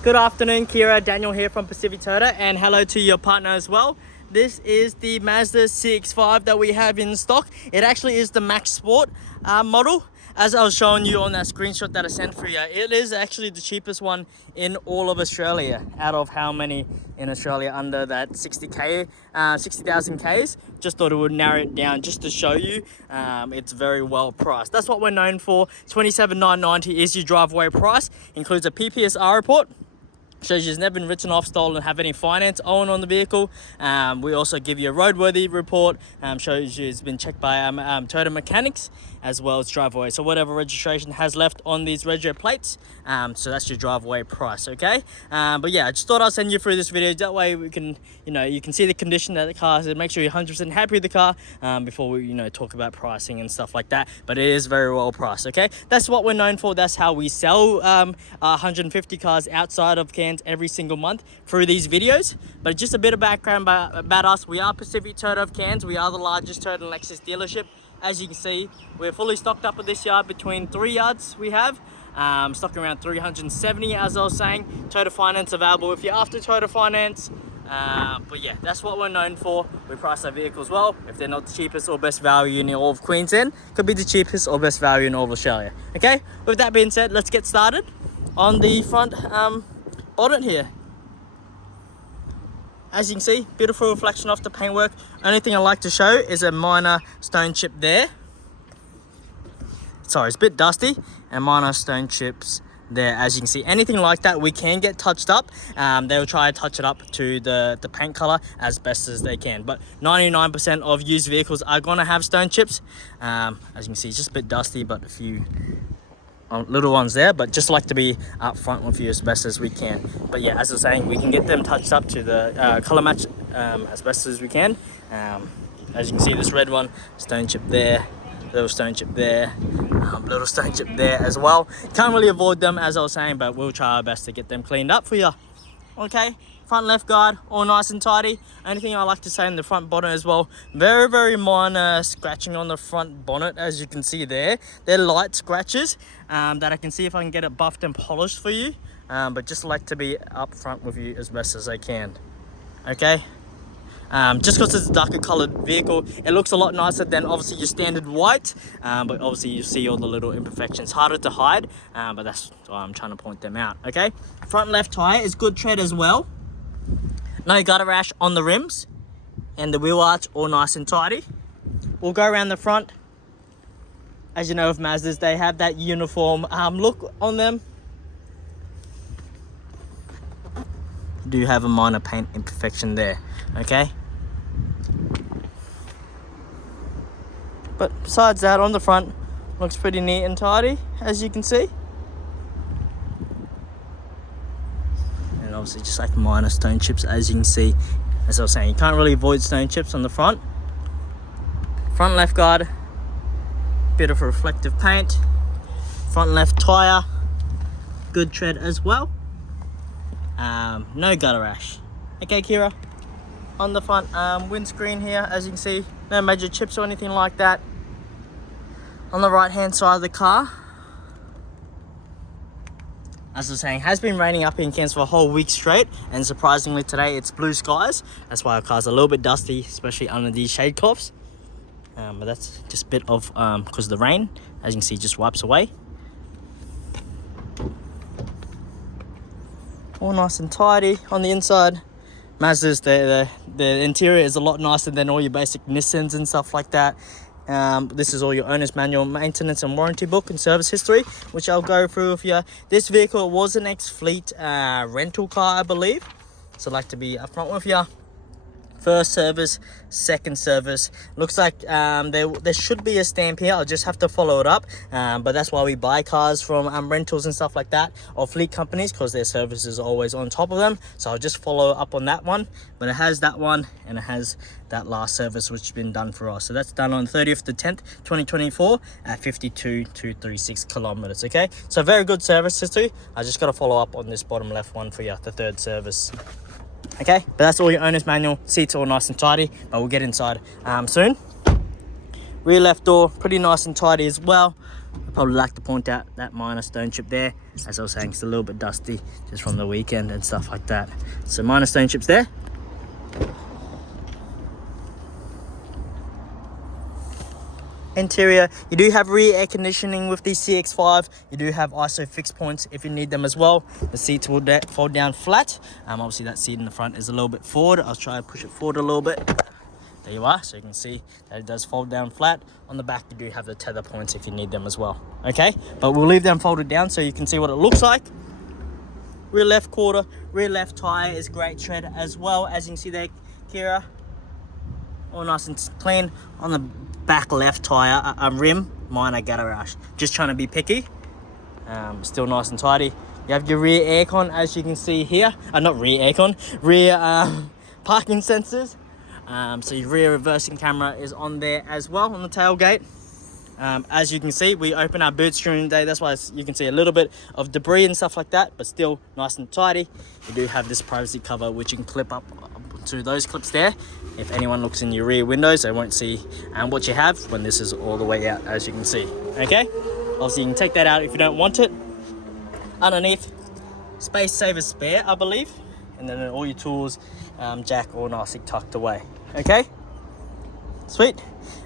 Good afternoon, Kira. Daniel here from Pacific Toyota, and hello to your partner as well. This is the Mazda CX-5 that we have in stock. It actually is the Max Sport model. As I was showing you on that screenshot that I sent for you, it is actually the cheapest one in all of Australia. Out of how many in Australia under that 60,000 Ks? Just thought it would narrow it down just to show you it's very well priced. That's what we're known for. $27,990 is your driveway price. Includes a PPSR report. Shows you it's never been written off, stolen, have any finance owing on the vehicle. We also give you a roadworthy report. Shows you it's been checked by Toyota mechanics, as well as driveway. So whatever registration has left on these rego plates, so that's your driveway price, okay? But yeah, I just thought I'd send you through this video. That way we can, you can see the condition that the car is. Make sure you're 100% happy with the car before we, talk about pricing and stuff like that. But it is very well priced, okay? That's what we're known for. That's how we sell 150 cars outside of Cairns every single month through these videos. But just a bit of background about us. We are Pacific Toyota of Cairns. We are the largest Toyota and Lexus dealership. As you can see, we're fully stocked up at this yard. Between 3 yards we have stock around 370, as I was saying. Toyota finance available if you're after Toyota finance. But yeah, that's what we're known for. We price our vehicles well. If they're not the cheapest or best value in all of Queensland, could be the cheapest or best value in all of Australia. Okay, with that being said, let's get started on the front bonnet here. As you can see, beautiful reflection off the paintwork. Only thing I like to show is a minor stone chip there. Sorry, it's a bit dusty, and minor stone chips there. As you can see, anything like that we can get touched up. They'll try to touch it up to the paint color as best as they can, but 99% of used vehicles are gonna have stone chips. As you can see, it's just a bit dusty, but a few little ones there, but just like to be up front with you as best as we can. But yeah, as I was saying, we can get them touched up to the color match as best as we can. As you can see, this red one, stone chip there, little stone chip there, little stone chip there as well. Can't really avoid them, as I was saying, but we'll try our best to get them cleaned up for you. Okay, front left guard, all nice and tidy. Only thing I like to say in the front bonnet as well, very, very minor scratching on the front bonnet, as you can see there. They're light scratches that I can see if I can get it buffed and polished for you. But just like to be up front with you as best as I can. Okay. Just because it's a darker colored vehicle, it looks a lot nicer than obviously your standard white, but obviously you see all the little imperfections, harder to hide, but that's why I'm trying to point them out. Okay, front left tire is good tread as well. No gutter rash on the rims, and the wheel arch all nice and tidy. We'll go around the front. As you know, with Mazdas, they have that uniform look on them. Do have a minor paint imperfection there, okay? But besides that, on the front, looks pretty neat and tidy, as you can see. And obviously just like minor stone chips, as you can see. As I was saying, you can't really avoid stone chips on the front. Front left guard, bit of reflective paint. Front left tire, good tread as well. No gutter rash. Okay, Kira, on the front windscreen here, as you can see, no major chips or anything like that. On the right hand side of the car, as I was saying, has been raining up in Cairns for a whole week straight, and surprisingly today it's blue skies. That's why our car's a little bit dusty, especially under these shade cloths. But that's just a bit of because of the rain. As you can see, it just wipes away. All nice and tidy on the inside. Mazdas, the interior is a lot nicer than all your basic Nissans and stuff like that. This is all your owner's manual, maintenance and warranty book and service history, which I'll go through with you. This vehicle was an ex-fleet rental car, I believe. So I'd like to be upfront with you. First service, second service. Looks like there should be a stamp here. I'll just have to follow it up. But that's why we buy cars from rentals and stuff like that, or fleet companies, because their service is always on top of them. So I'll just follow up on that one. But it has that one, and it has that last service which has been done for us. So that's done on 30th to 10th, 2024 at 52,236 kilometers. Okay, so very good service history. I just got to follow up on this bottom left one for you, the third service. Okay, but that's all your owner's manual. Seats all nice and tidy, but we'll get inside soon. Rear left door, pretty nice and tidy as well. Probably like to point out that minor stone chip there. As I was saying, it's a little bit dusty just from the weekend and stuff like that. So minor stone chips there. Interior, you do have rear air conditioning with the CX-5. You do have ISO fixed points if you need them as well. The seats will fold down flat. Obviously that seat in the front is a little bit forward. I'll try to push it forward a little bit. There you are. So you can see that it does fold down flat. On the back, you do have the tether points if you need them as well. Okay, but we'll leave them folded down so you can see what it looks like. Rear left quarter, rear left tire is great tread as well. As you can see there, Kira, all nice and clean. On the back left tire, rim, minor gutter rash. Just trying to be picky. Still nice and tidy. You have your rear aircon, as you can see here. Not rear aircon, rear parking sensors. So your rear reversing camera is on there as well on the tailgate. As you can see, we open our boots during the day. That's why you can see a little bit of debris and stuff like that, but still nice and tidy. You do have this privacy cover, which you can clip up to those clips there. If anyone looks in your rear windows, they won't see what you have when this is all the way out, as you can see. Okay, obviously you can take that out if you don't want it. Underneath, space saver spare, I believe, and then all your tools, jack, all nicely tucked away. Okay, sweet.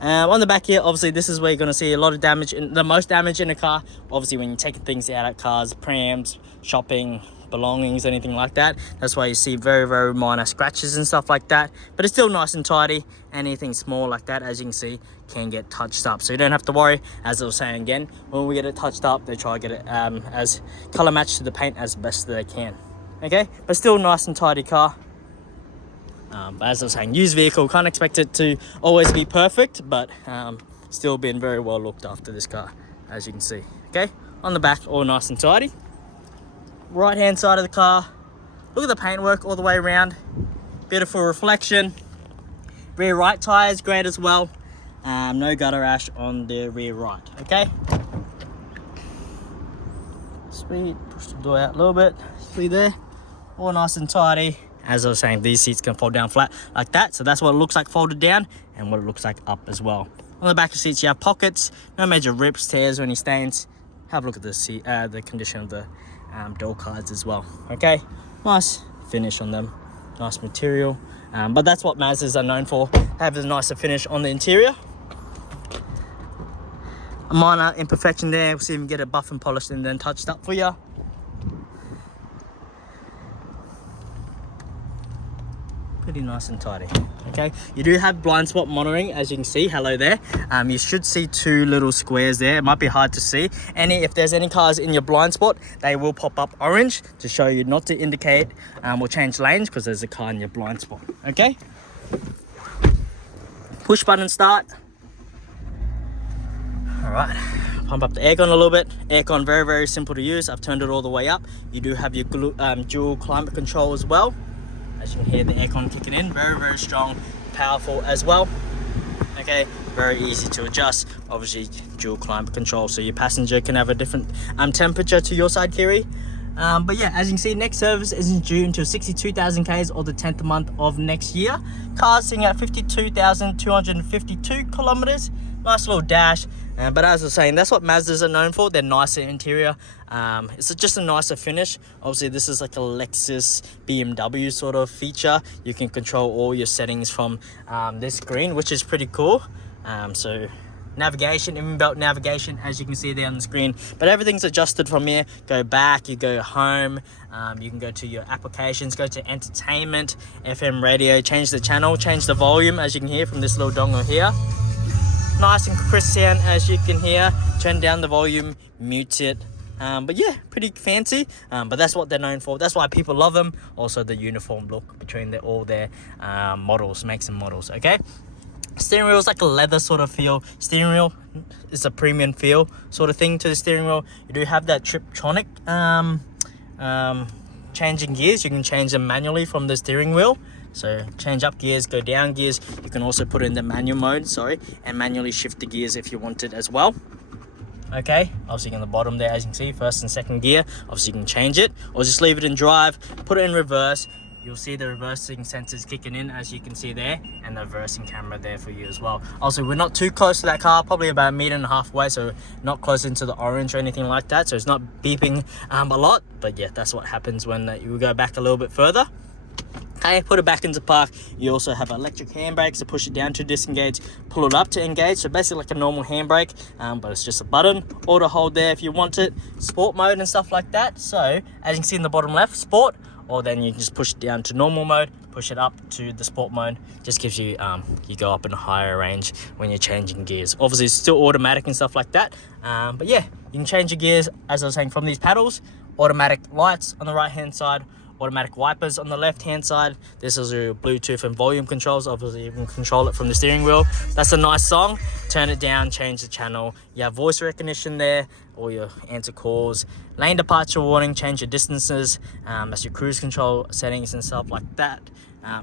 On the back here, obviously this is where you're going to see a lot of damage, the most damage in a car. Obviously when you're taking things out of cars, prams, shopping, belongings, anything like that. That's why you see very, very minor scratches and stuff like that, but it's still nice and tidy. Anything small like that, as you can see, can get touched up, so you don't have to worry. As I was saying again, when we get it touched up, they try to get it as color matched to the paint as best they can. Okay, but still nice and tidy car. But as I was saying, used vehicle, can't expect it to always be perfect, but still been very well looked after, this car, as you can see. Okay, on the back, all nice and tidy. Right hand side of the car, look at the paintwork all the way around. Beautiful reflection. Rear right tire is great as well. No gutter rash on the rear right. Okay, sweet. Push the door out a little bit. See there, all nice and tidy. As I was saying, these seats can fold down flat like that, so that's what it looks like folded down and what it looks like up as well. On the back of the seats, you have pockets, no major rips, tears, or any stains. Have a look at the seat, the condition of the door cards as well. Okay, nice finish on them, nice material. But that's what Mazdas are known for, have a nicer finish on the interior. A minor imperfection there, we'll see if we can get it buff and polished and then touched up for you. Pretty nice and tidy. Okay, you do have blind spot monitoring, as you can see. Hello there. You should see two little squares there. It might be hard to see. If there's any cars in your blind spot, they will pop up orange to show you not to indicate or change lanes because there's a car in your blind spot. Okay, push button start. All right, pump up the aircon a little bit. Aircon very, very simple to use. I've turned it all the way up. You do have your dual climate control as well. As you can hear the aircon kicking in, very, very strong, powerful as well. Okay, very easy to adjust. Obviously dual climate control, so your passenger can have a different temperature to your side, Kiri. But yeah, as you can see, next service isn't due until 62,000 Ks or the 10th month of next year. Car's sitting at 52,252 kilometers. Nice little dash. But as I was saying, that's what Mazdas are known for. They're nicer interior. It's just a nicer finish. Obviously, this is like a Lexus BMW sort of feature. You can control all your settings from this screen, which is pretty cool. So navigation, inbuilt navigation, as you can see there on the screen. But everything's adjusted from here. Go back, you go home. You can go to your applications, go to entertainment, FM radio, change the channel, change the volume, as you can hear from this little dongle here. Nice and crisp sound, as you can hear. Turn down the volume, mute it. But yeah, pretty fancy. But that's what they're known for. That's why people love them. Also the uniform look between all their models, makes and models. Okay, steering wheel is like a leather sort of feel. Steering wheel is a premium feel sort of thing to the steering wheel. You do have that Triptronic changing gears. You can change them manually from the steering wheel. So change up gears, go down gears. You can also put it in the manual mode, and manually shift the gears if you want it as well. Okay, obviously on the bottom there, as you can see, first and second gear. Obviously you can change it or just leave it in drive, put it in reverse. you'll see the reversing sensors kicking in, as you can see there, and the reversing camera there for you as well. Also, we're not too close to that car, probably about 1.5 meters away, so not close into the orange or anything like that, so it's not beeping a lot. But yeah, that's what happens when you go back a little bit further. Okay, put it back into park. You also have electric handbrake, so push it down to disengage, pull it up to engage. So basically like a normal handbrake, but it's just a button. Auto hold there if you want it. Sport mode and stuff like that. So as you can see in the bottom left, sport, or then you can just push it down to normal mode, push it up to the sport mode. Just gives you, you go up in a higher range when you're changing gears. Obviously it's still automatic and stuff like that. But yeah, you can change your gears, as I was saying, from these paddles. Automatic lights on the right hand side, automatic wipers on the left hand side. This is your Bluetooth and volume controls. Obviously you can control it from the steering wheel. That's a nice song. Turn it down, change the channel. You have voice recognition there, or your answer calls. Lane departure warning, change your distances. That's your cruise control settings and stuff like that.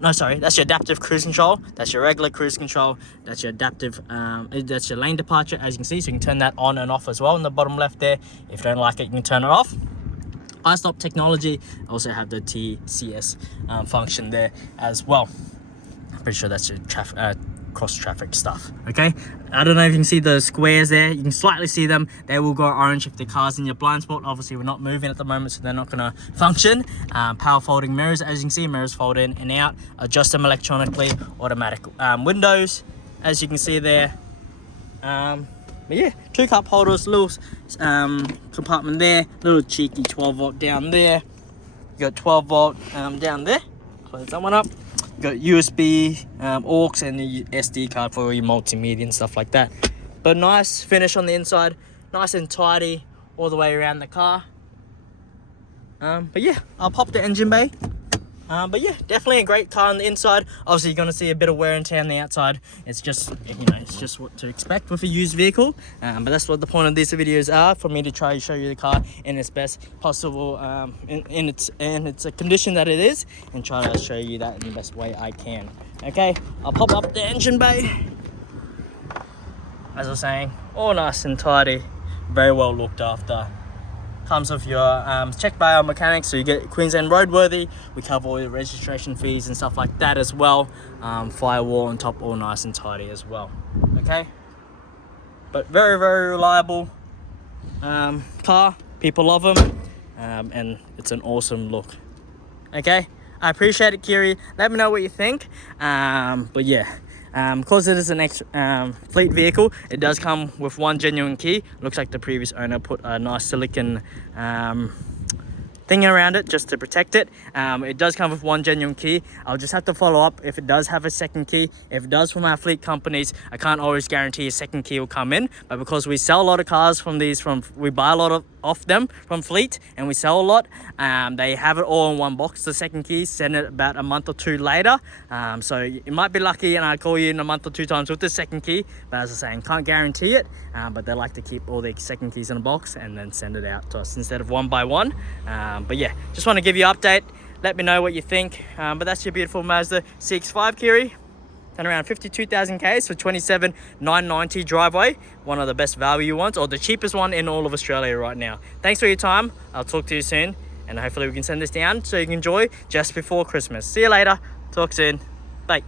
No, sorry, that's your adaptive cruise control. That's your regular cruise control. That's your adaptive, that's your lane departure, as you can see. So you can turn that on and off as well in the bottom left there. If you don't like it, you can turn it off. iStop technology, also have the TCS function there as well. I'm pretty sure that's your cross traffic stuff. Okay, I don't know if you can see the squares there. You can slightly see them. They will go orange if the car's in your blind spot. Obviously we're not moving at the moment, so they're not going to function. Power folding mirrors, as you can see, mirrors fold in and out. Adjust them electronically. Automatic windows, as you can see there. But yeah, 2 cup holders, little compartment there, little cheeky 12 volt down there. You got 12 volt down there. Close that one up. You got USB, aux, and the SD card for your multimedia and stuff like that. But nice finish on the inside, nice and tidy all the way around the car. But yeah, I'll pop the engine bay. But yeah, definitely a great car on the inside. Obviously, you're going to see a bit of wear and tear on the outside. It's just, you know, it's just what to expect with a used vehicle. But that's what the point of these videos are, for me to try to show you the car in its best possible, in its condition that it is, and try to show you that in the best way I can. Okay, I'll pop up the engine bay. As I was saying, all nice and tidy, very well looked after. Comes with your checked by our mechanics, so you get Queensland roadworthy. We cover all your registration fees and stuff like that as well. Firewall on top, all nice and tidy as well. Okay, but very, very reliable car. People love them, and it's an awesome look. Okay, I appreciate it, Kiri. Let me know what you think. But yeah, because it is an fleet vehicle, it does come with 1 genuine key. Looks like the previous owner put a nice silicone thing around it just to protect it. It does come with 1 genuine key. I'll just have to follow up if it does have a second key. If it does, from our fleet companies, I can't always guarantee a second key will come in, but because we sell a lot of cars from these, we buy a lot of them from fleet, and we sell a lot, they have it all in one box. The second key, send it about a month or 2 later. So you might be lucky and I call you in a month or 2 times with the second key, but as I say, can't guarantee it. But they like to keep all the second keys in a box and then send it out to us instead of one by one. But yeah, just want to give you an update. Let me know what you think. But that's your beautiful Mazda CX-5, Kiri. Done around 52,000 Ks for 27,990 driveway. One of the best value ones, or the cheapest one in all of Australia right now. Thanks for your time. I'll talk to you soon, and hopefully we can send this down so you can enjoy just before Christmas. See you later. Talk soon. Bye.